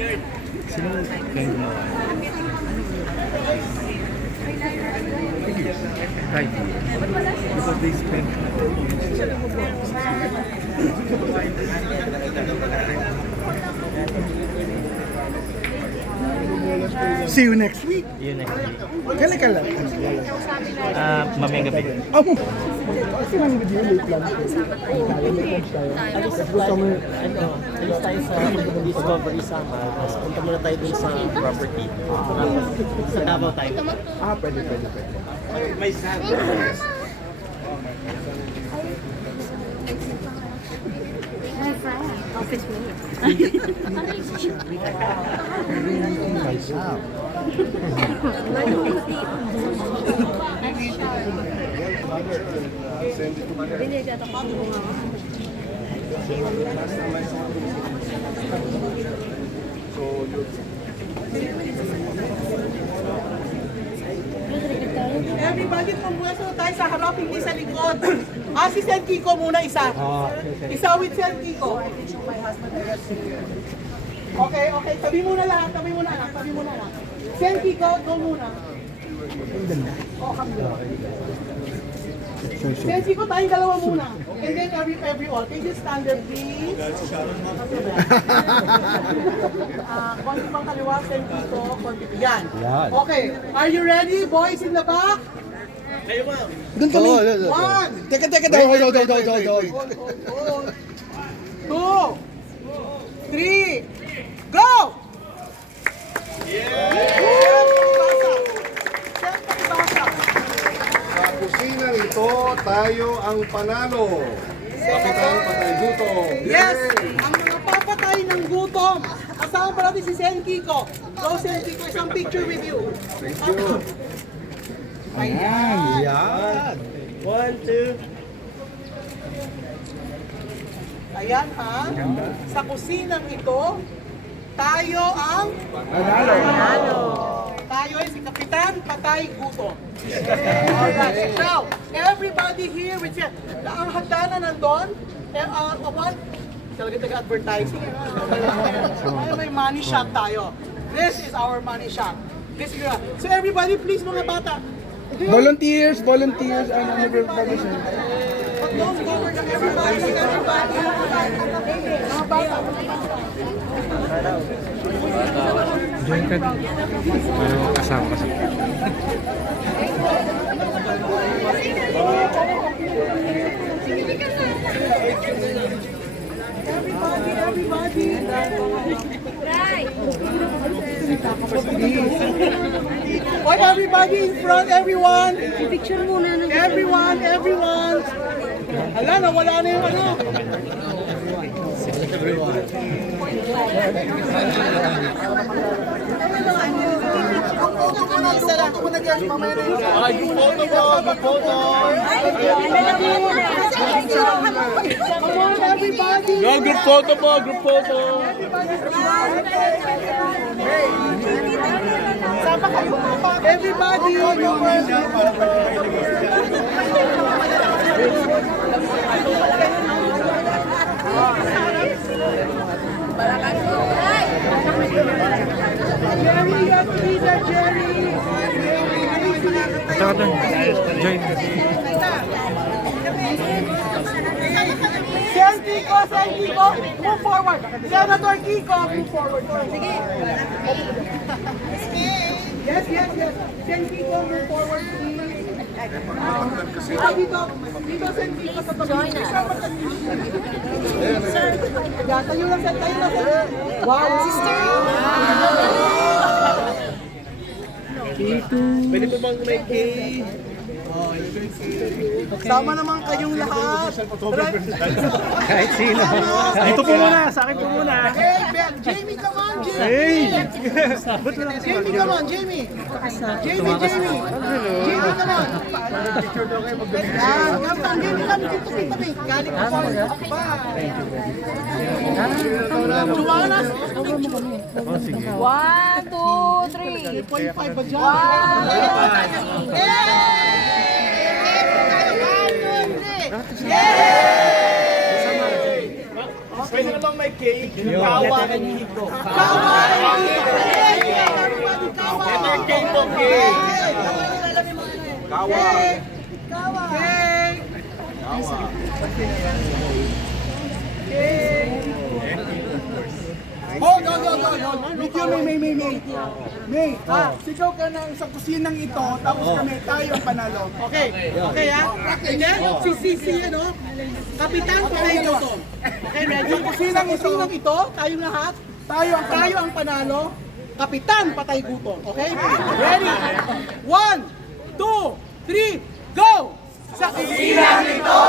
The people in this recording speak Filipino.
Sino yung gumawa? Right here. Because they spent See you next week. yun next week. Kailan ka lang? Mamayang gabi. Amo. Kasi man with you, late lunch. Alis tayo sa Discovery Sama. Tapos punta muna tayo dun sa property. Sa Davao tayo. Pwede. May sad. Office mate. Everybody, pumwesto tayo sa harap, hindi sa likod. Si Sen Kiko muna isa. Isa with Sen Kiko. Okay, tabi muna lang. Sen Kiko, go muna. Kami dalawa. Sen Kiko, tayong dalawa muna. And then every all. Can you stand there, please? Konti pang kaliwa, Sen Kiko. Yan. Okay, are you ready, boys in the back? Doon kami. One. Teka daw. Hold. 2, 3, go! Sa kusinang ito, tayo ang panalo. Kapitan Patay Gutom. Yes! Ang mga papatay ng gutom. Kasama pa natin si Sen Kiko. Go, Sen Kiko, isang picture with you. Thank you. Ayan. 1, 2. Ayan ha. Sa kusinang ito, tayo ang tayo ay si Kapitan Patay Gutom. Alright. Now, everybody here with you. Ang hagdanan nandun, talaga taga-advertising. May money shot tayo. This is our money shot. So everybody, please mga bata. Volunteers, ano permission. Don't cover na everybody. Mga bata. Join ka din. Kasama ka sa... Everybody. Why everybody in front, everyone? Picture muna ng Everyone. Hala, nawala na yung ano. Come on, everybody. Group photo. Sama kayo. Everybody. Jerry, you have to be there, Jerry. Ito ka dun. Join ka. Sen Kiko, move forward. Senator Kiko, move forward. Sige. Yes. Sen Kiko, move forward, please. Dito, Sen Kiko, sa tabi. Tayo lang, Sen. Wow. Sister. Pwede po bang may cake? Sama naman kayong lahat. Kahit sino. Dito po muna. Sa akin po muna. Hey, Jamie, come on, Jamie. Hey! Jamie, come on, Jamie. Jamie, come on. Jamie, come dito kita, Bing. Galing ko po. Joanna. 1, 2, 3. 3.5 ba dyan? Pwede na bang may cake? Kawa ka dito. Kawa! Kawa. Kawa. Oh, no. Video, May. Sigaw ka ng sa kusinang ito, tapos kami, tayo ang panalo. Okay ha? And then, si ano, Kapitan Patay Gutom. Okay, ready? Kusinang ito, tayong lahat, tayo ang panalo, Kapitan Patay Gutom. Okay? Ready? 1, 2, 3, go! Sa kusinang ito,